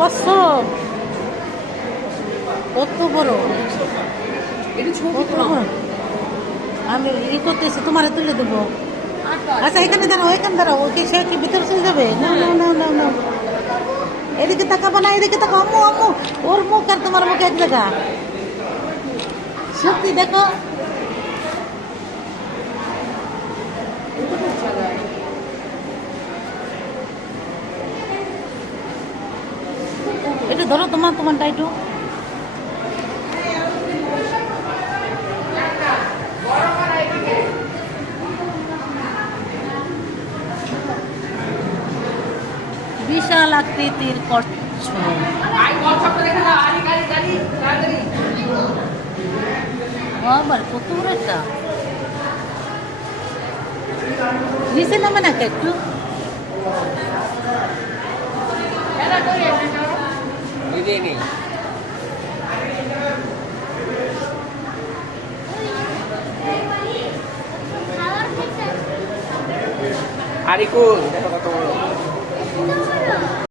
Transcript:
কসম, কত বড়, কত বড়। আমি ই করতেছি, তোমার তুলে দেবো। আচ্ছা এখানে দাঁড়াও, এখানে দাঁড়াও। ওকে, সে কি ভিতরে চলে যাবে? না না না না না, এদিকে তাকাবো না, এদিকে তাকাও। আম্মু আম্মু, ওর মুখ আর তোমার মুখ এক জায়গা। সত্যি দেখো, একটু ধরো তোমারটা একটু। বিশাল আকৃতির কচ্ছপ। আবার কত বড় একটা, নিচে নামে না একটু। আরিকুল দেখো